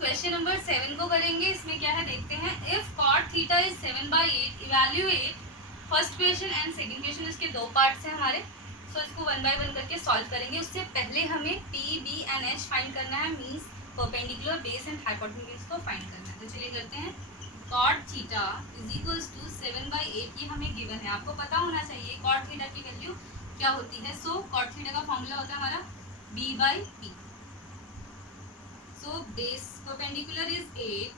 Question number 7 को करेंगे। इसमें क्या है देखते हैं। If cot theta is 7/8, evaluate first question and second question. इसके दो पार्ट्स हैं हमारे, सो इसको वन बाय वन करके सॉल्व करेंगे। उससे पहले हमें P B and H find करना है, means perpendicular, base and hypotenuse को फाइंड करना है। तो चलिए करते हैं। cot theta is equals to 7/8, ये हमें गिवन है। आपको पता होना चाहिए cot थीटा की वैल्यू क्या होती है। सो cot थीटा का फॉर्मूला होता है हमारा b/p। So base perpendicular is 8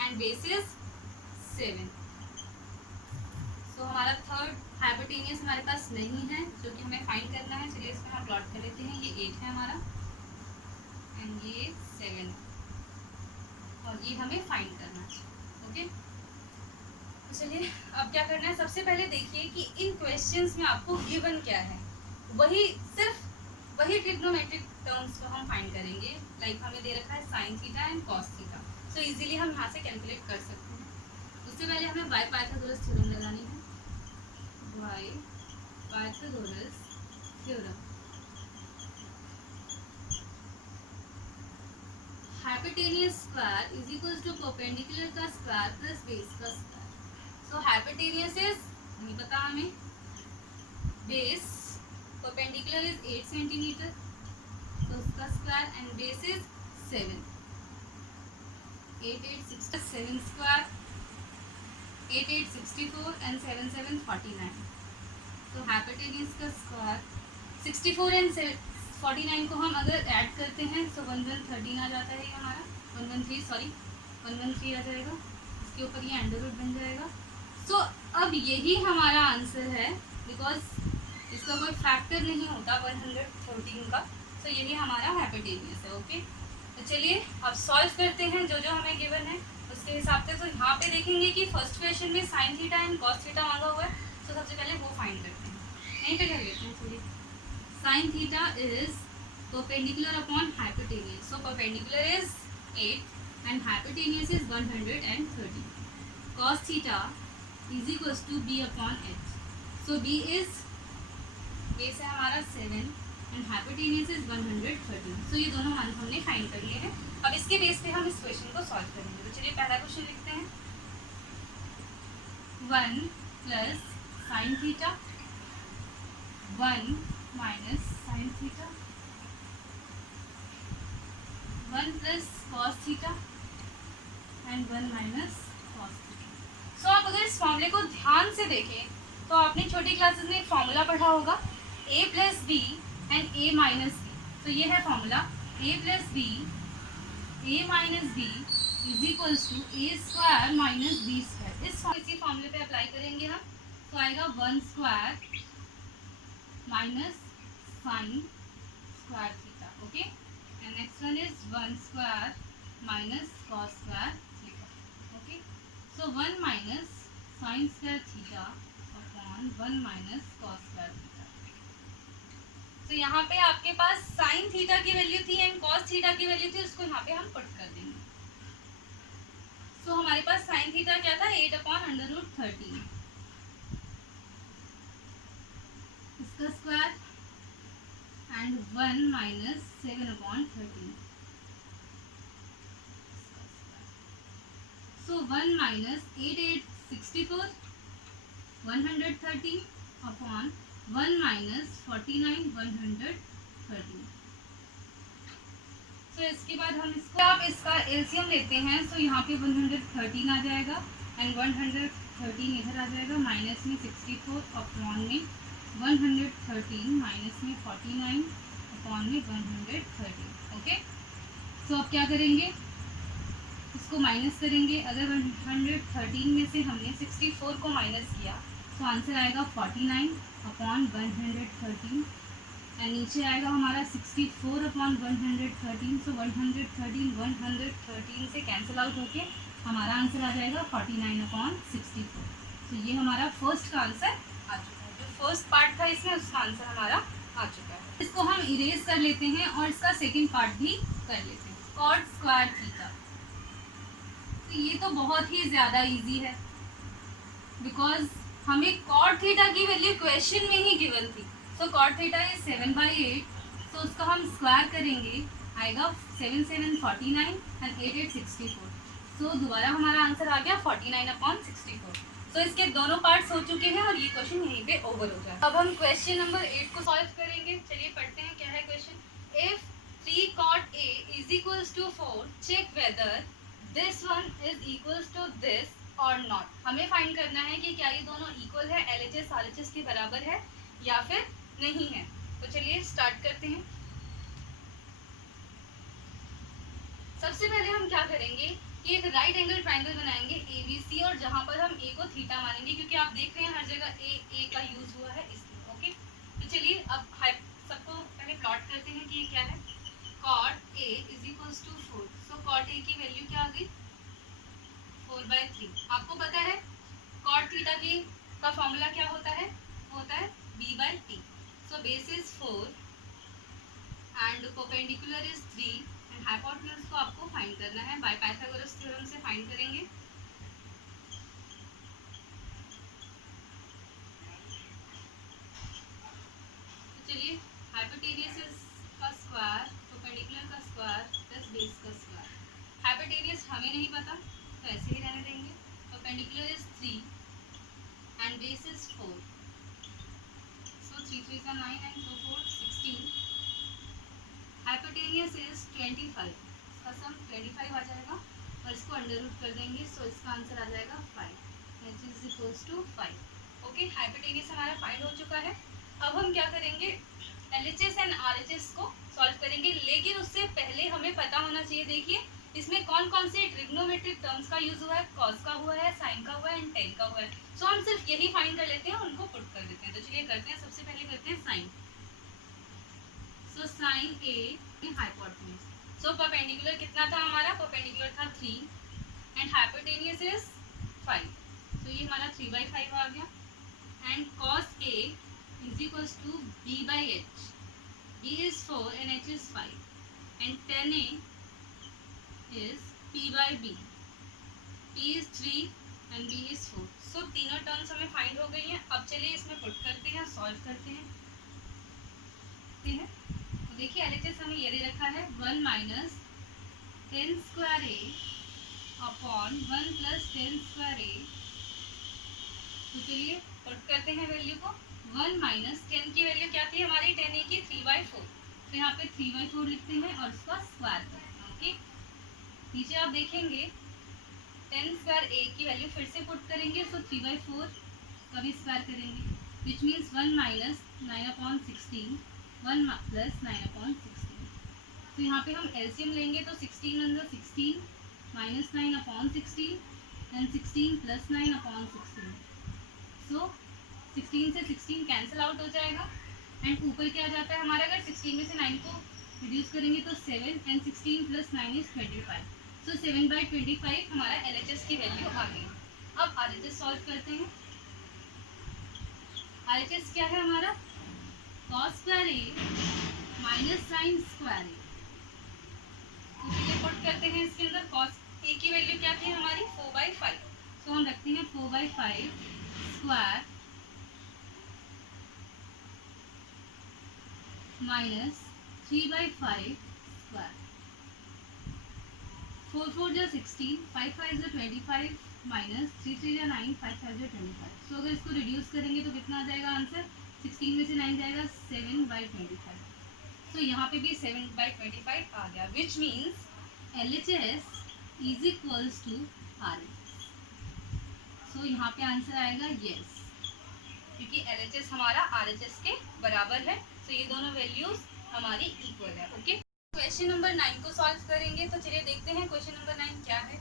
and base is 7. So हमारा थर्ड हाइपोटेनियस हमारे पास नहीं है जो कि हमें फाइंड करना है। चलिए इसमें हम प्लॉट कर लेते हैं। ये 8 है हमारा एंड ये 7 और ये हमें फाइंड करना है। ओके, तो चलिए अब क्या करना है। सबसे पहले देखिए कि इन क्वेश्चंस में आपको गिवन क्या है, वही ट्रिग्नोमेट्रिक टर्म्स को हम फाइंड करेंगे। लाइक हमें दे रखा है sine theta and cos theta, so easily हम यहाँ से कैलकुलेट कर सकते हैं। उससे पहले हमें बाय पाइथागोरस थ्योरम लगानी है। By Pythagoras theorem, hypotenuse square is equals to perpendicular का स्क्वायर प्लस बेस का स्क्वायर। सो हाइपोटेनियस इज नहीं पता हमें, बेस परपेंडिकुलर इज 8 सेंटीमीटर, तो उसका square and base is 7। 8 8 7 square, 8 8 64 and 7 7 49। तो हाइपोटेनियस का स्क्वायर 64 एंड 49 को हम अगर ऐड करते हैं तो 1113 आ जाता है। ये हमारा 113 आ जाएगा। इसके ऊपर ये अंडर रूट बन जाएगा। सो अब यही हमारा आंसर है, बिकॉज इसका कोई फैक्टर नहीं होता 113 का। तो यही हमारा हाइपोटेनियस है। ओके, तो चलिए अब सॉल्व करते हैं जो जो हमें गिवन है उसके हिसाब से। तो यहाँ पे देखेंगे कि फर्स्ट क्वेश्चन में sine theta and cos theta मांगा हुआ है, तो सबसे पहले वो फाइंड करते हैं। यहीं पे कर लेते हैं। चलिए, sine theta is perpendicular upon hypotenuse, so perpendicular is 8 and hypotenuse is 130। Cos theta is equals to B upon H, so B is base है हमारा 7 एंड हाइपोटेनियस इज 130। सो ये दोनों मान हमने फाइंड कर लिए हैं। अब इसके बेस पे हम इस क्वेश्चन को सॉल्व करेंगे। तो चलिए पहला क्वेश्चन लिखते हैं। 1 plus sine theta, 1 minus sine theta, 1 plus cos theta and 1 minus cos theta. So आप अगर इस फॉर्मूले को ध्यान से देखें तो आपने छोटी क्लासेस में एक फॉर्मूला पढ़ा होगा, a plus B and a minus B. तो ये है formula, a plus B, a minus B is equals to a square minus B square. इसी फॉर्मूले पे अप्लाई करेंगे हम, तो आएगा 1 square minus sine square theta. Okay, and next one is 1 square minus cos square theta. Okay, so 1 minus sine square theta upon 1 minus cos square theta. तो यहाँ पे आपके पास साइन थीटा की वैल्यू थी एंड कॉस थीटा की value थी, उसको यहाँ पे हम पुट कर देंगे। सो हमारे पास साइन थीटा क्या था, 8 अपॉन अंडर रूट 13, इसका square and 1 minus 7 upon 13। So 1 minus 8 8 64 130 upon 1 minus 49 130। तो इसके बाद हम इसको आप इसका एलसीएम लेते हैं। सो यहाँ पे 113 आ जाएगा एंड 113 इधर आ जाएगा, माइनस में 64 अपॉन में 113 माइनस में 49 अपॉन में 130। ओके, सो अब क्या करेंगे, इसको माइनस करेंगे। अगर 113 में से हमने 64 को माइनस किया तो आंसर आएगा 49 अपॉन 113 एंड नीचे आएगा हमारा 64 अपॉन 113। सो 113 से कैंसिल आउट होके हमारा आंसर आ जाएगा 49 अपॉन 64। तो ये हमारा फर्स्ट का आंसर आ चुका है। जो फर्स्ट पार्ट था इसमें उसका आंसर हमारा आ चुका है। इसको हम इरेज कर लेते हैं और इसका सेकेंड पार्ट भी कर लेते हैं। कॉट स्क्वायर थीटा, तो ये तो बहुत ही ज़्यादा इजी है, बिकॉज हमें कॉट थीटा की वैल्यू क्वेश्चन में ही गिवन थी। सो कॉट थीटा इज 7/8, तो उसका हम स्क्वायर करेंगे, आएगा 7 7 49 एंड 8 8 64। सो दोबारा हमारा आंसर आ गया 49/64। सो इसके दोनों पार्ट्स हो चुके हैं और ये क्वेश्चन यहीं पे ओवर हो जाए। अब हम क्वेश्चन नंबर 8 को सॉल्व करेंगे। चलिए पढ़ते हैं क्या है question. If 3 cot A is equals to 4, check whether this one is equals to this or not। हमें फाइंड करना है कि क्या ये दोनों इक्वल है, LHS RHS के बराबर है या फिर नहीं है। तो चलिए स्टार्ट करते हैं। सबसे पहले हम क्या करेंगे कि एक राइट एंगल ट्राइंगल बनाएंगे ABC, और जहां पर हम A को थीटा मानेंगे, क्योंकि आप देख रहे हैं हर जगह A का यूज हुआ है इसलिए। ओके, तो चलिए अब सबको पहले प्लॉट करते हैं कि ये क्या है। cot A is equals to 4। So cot A की वैल्यू क्या आ गई 4/3। आपको पता है cot थीटा की का फॉर्मूला क्या होता है, होता है B/T। So base is 4 and perpendicular is 3 and hypotenuse को आपको फाइंड करना है। बाय पाइथागोरस थ्योरम से फाइंड करेंगे। तो चलिए हाइपोटेन्यूज का स्क्वायर, परपेंडिकुलर का स्क्वायर प्लस बेस का स्क्वायर। हाइपोटेन्यूज हमें नहीं पता तो ऐसे ही रहने देंगे। Perpendicular is 3 and base is 4। So 3 3 is 9 and 4 4 16। Hypotenuse is 25। इसका सम 25 आ जाएगा और इसको अंडर रूट कर देंगे। सो इसका आंसर आ जाएगा 5 which is equals to 5। Okay, hypotenuse हमारा फाइंड हो चुका है। अब हम क्या करेंगे, LHS एंड RHS को सॉल्व करेंगे, लेकिन उससे पहले हमें पता होना चाहिए। देखिए इसमें कौन कौन से ट्रिग्नोमेट्रिक टर्म्स का यूज हुआ है, कॉस का हुआ है, साइन का हुआ है एंड टेन का हुआ है। सो हम सिर्फ यही फाइंड कर लेते हैं, उनको पुट कर देते हैं। तो चलिए करते हैं, सबसे पहले करते हैं sine. So sine A hypotenuse. So perpendicular कितना था हमारा, परपेंडिकुलर था 3 एंड हाइपोटेन्यूज इज 5। सो ये हमारा 3/5 आ गया। And cos A is equals to B/H। B is 4 and H is 5 and tan A is P/B। P is 3 and B is 4। सो तीनों terms हमें find हो गई हैं। अब चलिए इसमें पुट करते हैं, सॉल्व करते हैं। तो देखिए LHS हमें ये दे रखा है 1 minus 10 square A upon 1 plus 10 square A। तो चलिए पुट करते हैं वैल्यू को। 1 माइनस 10 की वैल्यू क्या थी हमारी, 10A की 3/4। तो यहाँ पे 3/4 लिखते हैं और इसका स्क्वायर करते हैं। ओके, नीचे आप देखेंगे 10 स्क्वायर A की वैल्यू फिर से पुट करेंगे। सो 3/4 का भी स्क्वायर करेंगे, विच मीन्स 1 माइनस 9/16 1 प्लस 9/16। तो यहाँ पे हम एलसीएम लेंगे तो 16 अंदर 16 माइनस 9/16 एंड 16 प्लस 9/16। सो 16 से 16 कैंसिल आउट हो जाएगा एंड ऊपर क्या जाता है हमारा, अगर 16 में से 9 को रिड्यूस करेंगे तो 7 एंड 16 प्लस 9 इज 25। सो 7/25 हमारा LHS की वैल्यू आ गई। अब RHS सॉल्व करते हैं। RHS क्या है हमारा, cos square A minus sine square A। तो चलिए पुट करते हैं इसके अंदर। cos A की वैल्यू क्या थी हमारी 4/5। तो हम रखते हैं 4/5 स्क्वायर माइनस 3/5 स्क्वायर। 4 4 जा 16, 5 5 जा 25 माइनस 3 3 जा 9, 5 5 जा 25। सो अगर इसको रिड्यूस करेंगे तो कितना आ जाएगा आंसर, 16 में से 9 जाएगा 7/25। तो यहाँ पे भी 7/25 आ गया, which means LHS is equals to RHS। So यहाँ पे आंसर आएगा येस, क्योंकि LHS हमारा RHS के बराबर है। तो ये दोनों वैल्यूज हमारी इक्वल है। ओके, क्वेश्चन नंबर 9 को सॉल्व करेंगे। तो चलिए देखते हैं क्वेश्चन नंबर 9 क्या है।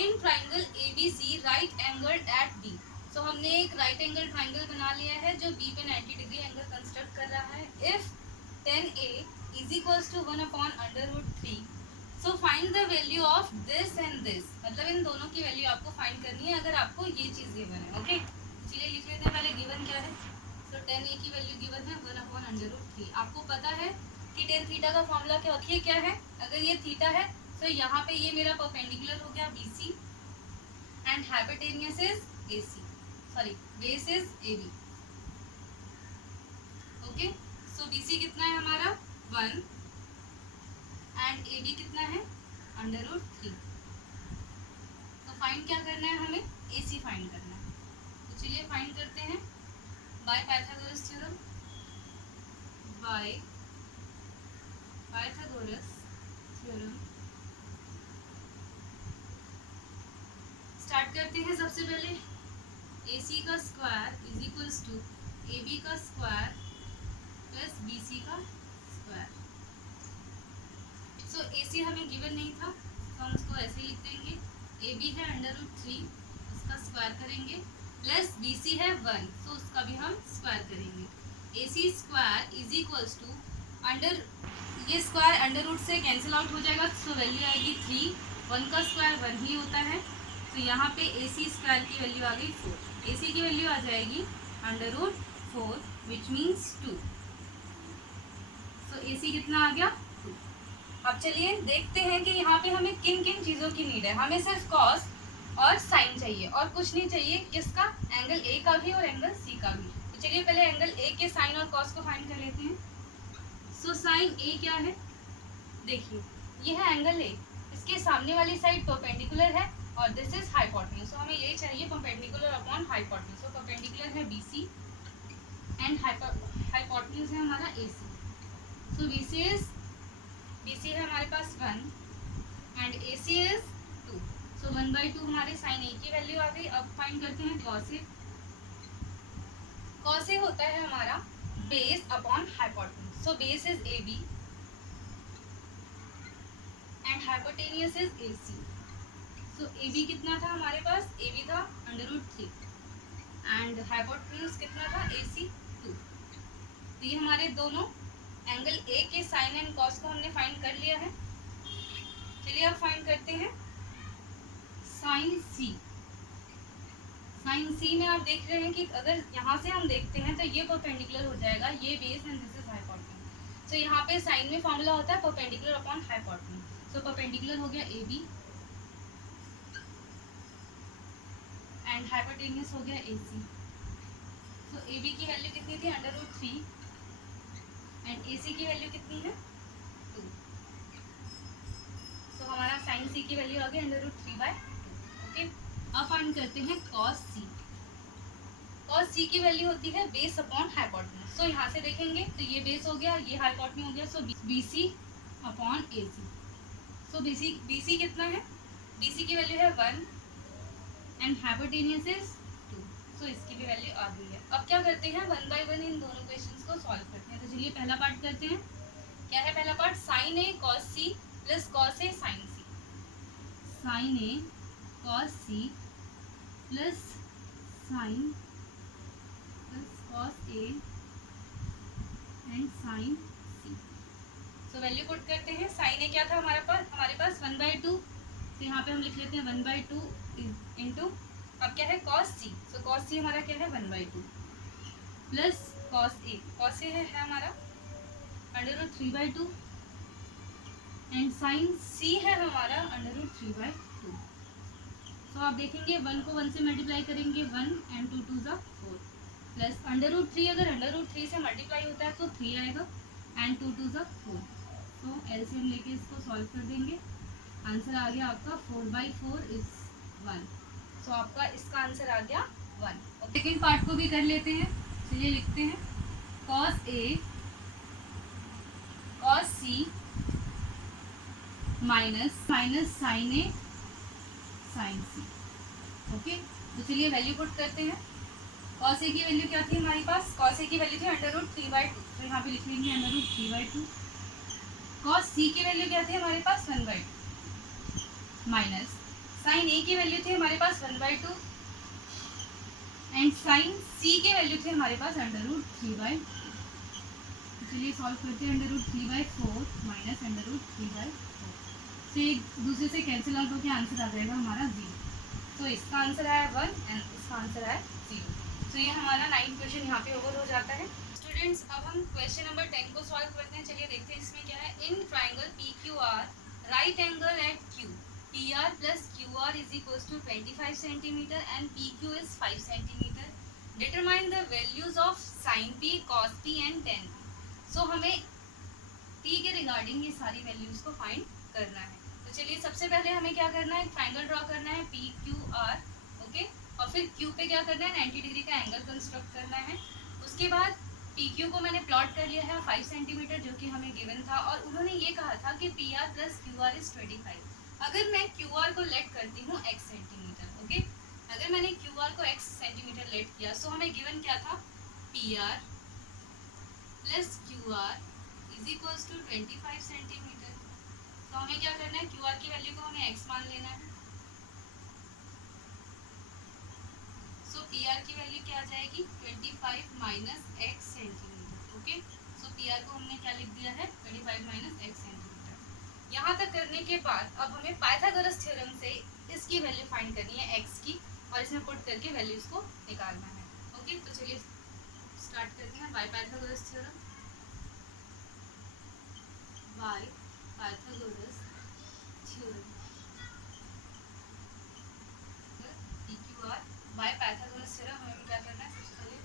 In triangle ABC right angled at B। सो हमने एक राइट एंगल ट्राइंगल बना लिया है जो B पे 90 डिग्री एंगल कंस्ट्रक्ट कर रहा है। If 10A is equals to 1/√3। So find the value of this and this. मतलब इन दोनों की वैल्यू आपको फाइंड करनी है अगर आपको ये चीज़ गिवन है। ओके, चलिए लिख लेते हैं पहले गिवन क्या है। सो 10A की वैल्यू गिवन है 1/√3। आपको पता है कि टेन थीटा का फॉर्मूला क्या होती है, क्या है, अगर ये थीटा है तो यहाँ पे ये मेरा परपेंडिकुलर हो गया BC and hypotenuse is AC, sorry base is AB। Okay, so BC कितना है हमारा 1 एंड ए बी कितना है √3। तो फाइंड क्या करना है हमें, ए सी फाइंड करना है। तो चलिए फाइंड करते हैं by Pythagoras theorem. By Pythagoras theorem start करते हैं। सबसे पहले ए सी का square is equals to A B का स्क्वायर प्लस बी सी का स्क्वायर। सो ए सी हमें गिवन नहीं था तो हम उसको ऐसे ही लिख देंगे, ए बी है √3 उसका स्क्वायर करेंगे, प्लस बी सी है 1 तो उसका भी हम स्क्वायर करेंगे। A C square is equals to under, ये स्क्वायर अंडर रूट से कैंसिल आउट हो जाएगा, सो वैल्यू आएगी 3, 1 का स्क्वायर 1 ही होता है। तो यहाँ पे ए सी स्क्वायर की वैल्यू आ गई 4, ए सी की वैल्यू आ जाएगी √4 विच मीन्स 2। सो ए सी कितना आ गया 2। अब चलिए देखते हैं कि यहाँ पे हमें किन किन चीज़ों की नीड है। हमें सिर्फ कॉस और साइन चाहिए और कुछ नहीं चाहिए, किसका, एंगल ए का भी और एंगल सी का भी। तो चलिए पहले एंगल ए के साइन और कॉस को फाइंड कर लेते हैं। सो साइन ए क्या है, देखिए ये है एंगल ए, इसके सामने वाली साइड परपेंडिकुलर है और दिस इज हाइपोटेन्यूज। सो हमें ये चाहिए perpendicular upon hypotenuse. So perpendicular है बीसी एंड हाइपोटेन्यूज है हमारा एसी। सो बीसी है हमारे पास 1 एंड एसी इज 2। सो 1/2 हमारे साइन ए की वैल्यू आ गई। अब फाइंड करते हैं कॉस ए। कॉस ए होता है हमारा base upon hypotenuse. So base is A B and hypotenuse is A C. So A B कितना था हमारे पास, ए बी था √3 एंड हाइपोटेन्यूज कितना था ए सी 2। तो ये हमारे दोनों एंगल ए के साइन एंड कॉस को हमने फाइंड कर लिया है। चलिए अब फाइंड करते हैं साइन सी। साइन सी में आप देख रहे हैं कि अगर यहाँ से हम देखते हैं तो ये परपेंडिकुलर हो जाएगा, ये base and this is hypotenuse. So यहाँ पे साइन में फॉर्मूला होता है perpendicular upon hypotenuse. So perpendicular हो गया ए बी एंड हाइपोटेन्यूज हो गया ए सी। सो ए बी की वैल्यू कितनी थी √3 एंड ए सी की वैल्यू कितनी है 2। सो हमारा साइन सी की वैल्यू आ गई √3/2। ओके, अब फाइंड करते हैं कॉस सी। कॉस सी की वैल्यू होती है बेस अपॉन हाइपोटेन्यूज। सो यहाँ से देखेंगे तो ये बेस हो गया, ये हाइपोटेन्यूज हो गया, सो बी सी अपॉन ए सी। सो बी सी कितना है, बी सी की वैल्यू है 1 एंड हाइपोटेन्यूज इज 2। सो इसकी भी वैल्यू आ गई है। अब क्या करते हैं 1/1 इन दोनों क्वेश्चंस को सॉल्व करते हैं। तो चलिए पहला पार्ट करते हैं। क्या है पहला part, sine A cos C plus cos A sine C. Sine A cos C plus sine plus cos A and sine C. So value put करते हैं। साइन ए क्या था हमारे पास 1/2, तो यहाँ पे हम लिख लेते हैं 1/2 इंटू, अब क्या है कॉस सी। सो कॉस सी हमारा क्या है 1/2 प्लस कॉस ए है हमारा √3/2 एंड साइन सी है हमारा √3/2। सो आप देखेंगे 1 को 1 से मल्टीप्लाई करेंगे 1 एंड 2 2 4 प्लस √3, अगर √3 से मल्टीप्लाई होता है तो 3 आएगा एंड 2 2 4। तो एलसीएम लेके इसको सॉल्व कर देंगे। आंसर आ गया आपका 4/4 इज 1। सो आपका इसका आंसर आ गया 1। सेकेंड पार्ट को भी कर लेते हैं। चलिए लिखते हैं cos A cos C minus sign A sine C. Okay, तो चलिए वैल्यू पुट करते हैं। कॉस ए की वैल्यू क्या थी हमारे पास, कॉस ए की वैल्यू थी √3/2, तो यहाँ पे लिख लेंगे √3/2। कॉस सी की वैल्यू क्या थी हमारे पास 1/2 माइनस साइन ए की वैल्यू थी हमारे पास 1/2 एंड साइन सी की वैल्यू थी हमारे पास √3/2। चलिए सॉल्व करते हैं। √3/4 माइनस √3/4 से एक दूसरे से कैंसिल आउट होकर आंसर आ जाएगा हमारा 0। तो इसका आंसर आया 1 एंड इसका आंसर आया 0। तो ये हमारा 9th क्वेश्चन यहाँ पे ओवर हो जाता है। स्टूडेंट्स अब हम क्वेश्चन नंबर 10 को सॉल्व करते हैं। चलिए देखते हैं इसमें क्या है। In triangle PQR right angle at Q PR plus QR is equals to 25 centimeter and PQ is 5 centimeter. Determine the values of sin P, cos P and tan P. So हमें T के regarding ये सारी values को find करना है। तो चलिए सबसे पहले हमें क्या करना है, ट्राइंगल ड्रॉ करना है पी क्यू आर, ओके, और फिर क्यू पे क्या करना है 90 डिग्री का एंगल कंस्ट्रक्ट करना है। उसके बाद पी क्यू को मैंने प्लॉट कर लिया है 5 सेंटीमीटर जो कि हमें गिवन था, और उन्होंने ये कहा था कि P R plus Q R is 25। अगर मैं क्यू आर को लेट करती हूँ x सेंटीमीटर, ओके, अगर मैंने क्यू आर को x सेंटीमीटर लेट किया, सो हमें गिवन क्या था, P R plus Q R is equals to 25 centimetre. तो हमें क्या करना है, क्यू आर की वैल्यू को हमें x मान लेना है। सो पी आर की वैल्यू क्या आ जाएगी, 25 minus x centimetre, okay. So P are को हमने क्या लिख दिया है, 25 माइनस x सेंटीमीटर। यहाँ तक करने के बाद अब हमें पाइथागोरस थ्योरम से इसकी वैल्यू फाइंड करनी है x की, और इसमें पुट करके वैल्यूज को निकालना है, ओके। तो चलिए स्टार्ट करते हैं by Pythagoras theorem. By Pythagoras theorem, P Q R bye Pythagoras theorem हमें क्या करना है, सबसे पहले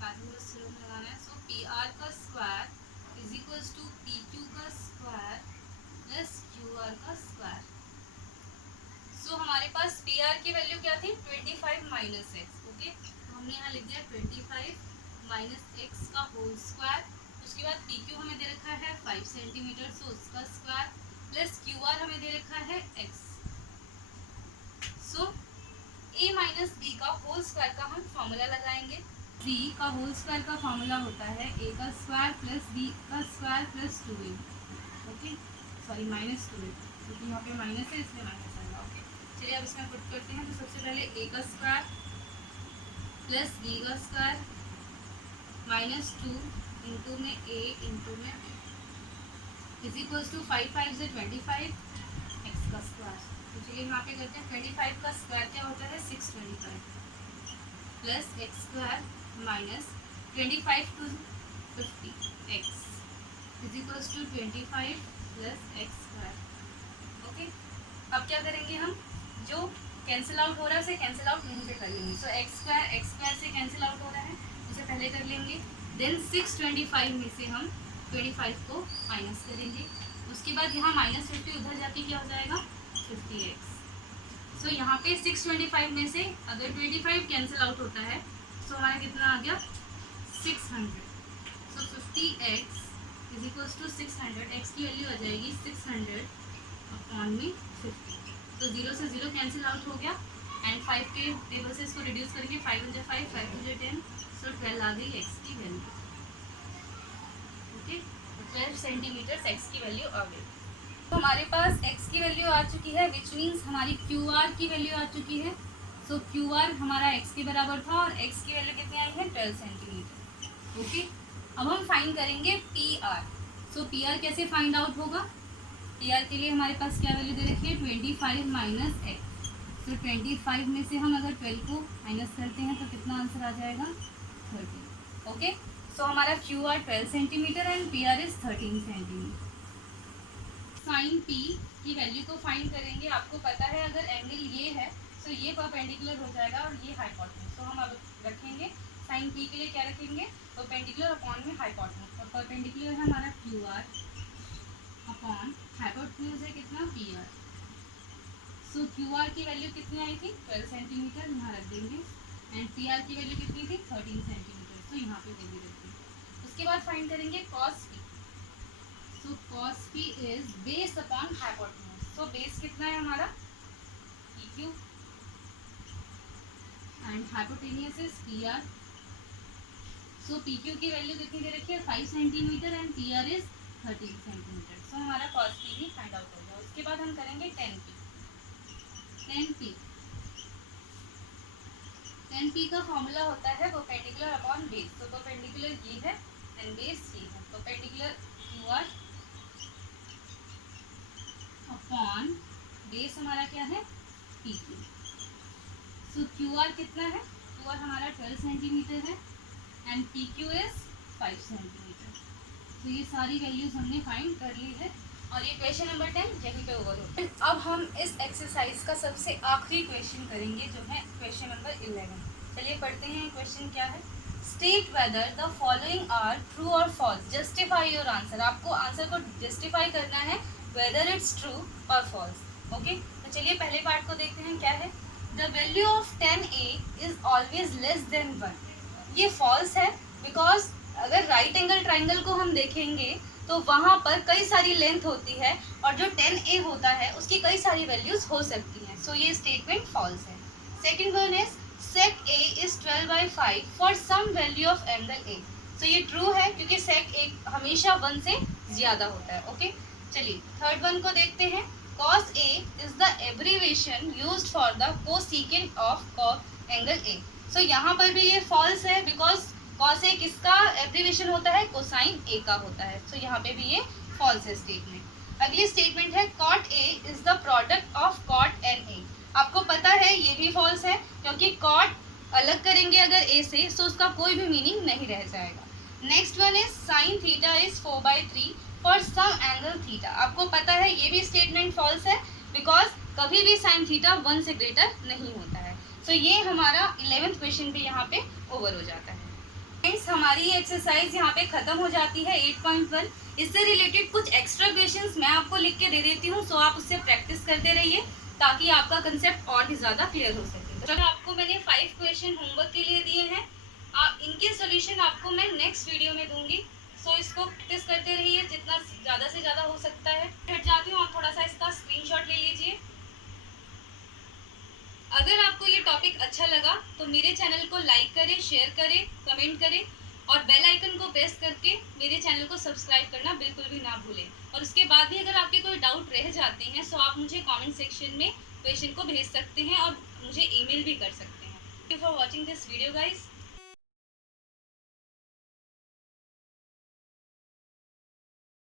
पाइथागोरस थ्योरम लगाना है। सो पी आर का square is equals to P Q का स्क्वायर प्लस क्यू आर का स्क्वायर। सो हमारे पास पी आर की वैल्यू क्या थी, 25 माइनस एक्स, ओके। तो हमने यहाँ लिख दिया 25 माइनस एक्स का होल स्क्वायर। उसके बाद पी क्यू हमें दे रखा है 5 सेंटीमीटर, सो उसका स्क्वायर प्लस क्यू आर हमें दे रखा है एक्स। सो ए माइनस बी का होल स्क्वायर का हम फॉर्मूला लगाएंगे। बी का होल स्क्वायर का फॉर्मूला होता है ए का स्क्वायर प्लस बी का square plus 2a, okay, sorry minus 2a, क्योंकि यहाँ पे माइनस है इसलिए माइनस आएगा, ओके। चलिए अब इसमें पुट करते हैं। तो सबसे पहले ए का स्क्वायर प्लस बी का स्क्वायर माइनस 2 इंटू में ए इंटू में इज इक्वल्स टू 5 5 से 25 एक्स का स्क्वायर। तो चलिए यहाँ पे करते हैं, 25 का स्क्वायर क्या होता है 625 plus X square minus 25 two 50 X is equals to 25 plus X square, okay. अब क्या करेंगे हम, जो कैंसिल आउट हो रहा है उसे कैंसिल आउट यहीं पे कर लेंगे। सो एक्स स्क्वायर से कैंसिल आउट हो रहा है, उसे पहले कर लेंगे। देन 625 में से हम 25 को माइनस करेंगे। उसके बाद यहाँ माइनस 50 उधर जाके क्या हो जाएगा 50x। सो यहाँ पे 625 में से अगर 25 कैंसिल आउट होता है तो हमारा कितना आ गया 600। So 50x is equals to 600, x की वैल्यू आ जाएगी 600 अपॉन में 50। तो 0 से 0 कैंसिल आउट हो गया, एंड 5 के टेबल से इसको रिड्यूस करके 5 × 5 5 × 10, सो 12 आ गई x की वैल्यू, ओके। 12 सेंटीमीटर x की वैल्यू आ गई। तो हमारे पास x की वैल्यू आ चुकी है, विच मीन्स हमारी QR की वैल्यू आ चुकी है। सो QR हमारा x के बराबर था और x की वैल्यू कितनी आई है 12 सेंटीमीटर, ओके। अब हम फाइंड करेंगे PR। सो PR कैसे फाइंड आउट होगा, PR के लिए हमारे पास क्या वैल्यू दे रखी है 25 माइनस एक्स। सो 25 में से हम अगर 12 को माइनस करते हैं तो कितना आंसर आ जाएगा 30, ओके। सो हमारा QR 12 centimetre and PR is 13 centimetre. Sine P की वैल्यू को फाइंड करेंगे। आपको पता है अगर एंगल ये है तो ये परपेंडिकुलर हो जाएगा और ये हाइपोटेन्यूज। तो हम अब रखेंगे साइन P के लिए क्या रखेंगे, परपेंडिकुलर अपॉन में हाइपोटेन्यूज। और परपेंडिकुलर है हमारा QR अपॉन हाइपोटेन्यूज है कितना PR। सो QR की वैल्यू कितनी आई थी 12 सेंटीमीटर, यहाँ रख देंगे, एंड PR की वैल्यू कितनी थी 13 सेंटीमीटर, तो यहाँ पे वैल्यू रख देंगे। उसके बाद फाइंड करेंगे cos P। So cos P is base upon hypotenuse. So base कितना है हमारा PQ and hypotenuse is PR। So PQ की वैल्यू कितनी दे रखी है 5 centimetre and PR is 13 centimetre. So हमारा cos P भी फाइंड आउट हो गया। उसके बाद हम करेंगे tan P का फॉर्मूला होता है परपेंडिकुलर अपॉन बेस। तो परपेंडिकुलर ये है एंड बेस ये है। परपेंडिकुलर QR अपॉन बेस हमारा क्या है PQ। सो QR कितना है, QR हमारा 12 सेंटीमीटर है एंड PQ इज 5 सेंटीमीटर। तो ये सारी वैल्यूज हमने फाइंड कर ली है और ये क्वेश्चन नंबर 10 यहीं पे ओवर होता है। अब हम इस एक्सरसाइज का सबसे आखिरी क्वेश्चन करेंगे जो है क्वेश्चन नंबर 11। चलिए पढ़ते हैं क्वेश्चन क्या है। State whether the following are true और फॉल्स, जस्टिफाई योर आंसर, आपको आंसर को जस्टिफाई करना है वेदर इट्स ट्रू और फॉल्स। ओके, तो चलिए पहले पार्ट को देखते हैं क्या है। The value of 10a is always less than 1, ये फॉल्स है बिकॉज अगर राइट एंगल ट्राइंगल को हम देखेंगे तो वहाँ पर कई सारी लेंथ होती है और जो 10a होता है उसकी कई सारी वैल्यूज हो सकती हैं, सो ये स्टेटमेंट फॉल्स है। Second one is sec a is 12/5 for some value of angle a, so ये ट्रू है क्योंकि sec a हमेशा 1 से ज़्यादा होता है। ओके, चलिए थर्ड वन को देखते हैं। cos a is the abbreviation used for the cosecant of angle a, so यहाँ पर भी ये false है बिकॉज cos a किसका एब्रीविएशन होता है, कोसाइन a का होता है, so यहाँ पे भी ये false है स्टेटमेंट। अगली स्टेटमेंट है cot a is the product of cot and a, आपको पता है ये भी फॉल्स है क्योंकि कॉट अलग करेंगे अगर ए से तो उसका कोई भी मीनिंग नहीं रह जाएगा। Next one is sine theta is 4/3 for some angle theta, आपको पता है ये भी स्टेटमेंट फॉल्स है बिकॉज कभी भी साइन थीटा 1 से ग्रेटर नहीं होता है। सो ये हमारा 11th क्वेश्चन भी यहाँ पे ओवर हो जाता है। फ्रेंड्स, हमारी एक्सरसाइज यहाँ पे खत्म हो जाती है 8.1। इससे रिलेटेड कुछ एक्स्ट्रा क्वेश्चंस मैं आपको लिख के दे देती हूँ, सो आप उससे प्रैक्टिस करते रहिए ताकि आपका कंसेप्ट और भी ज़्यादा क्लियर हो सके। तो आपको मैंने 5 क्वेश्चन होमवर्क के लिए दिए हैं, इनके सॉल्यूशन आपको मैं नेक्स्ट वीडियो में दूंगी, सो इसको प्रैक्टिस करते रहिए जितना ज़्यादा से ज़्यादा हो सकता है। हट जाती हूँ, आप थोड़ा सा इसका स्क्रीनशॉट ले लीजिए। अगर आपको ये टॉपिक अच्छा लगा तो मेरे चैनल को लाइक करें, शेयर करें, कमेंट करें और बेल आइकन को प्रेस करके मेरे चैनल को सब्सक्राइब करना बिल्कुल भी ना भूलें। और उसके बाद भी अगर आपके कोई डाउट रह जाते हैं तो आप मुझे कमेंट सेक्शन में क्वेश्चन को भेज सकते हैं और मुझे ईमेल भी कर सकते हैं। Thank you for watching this video guys.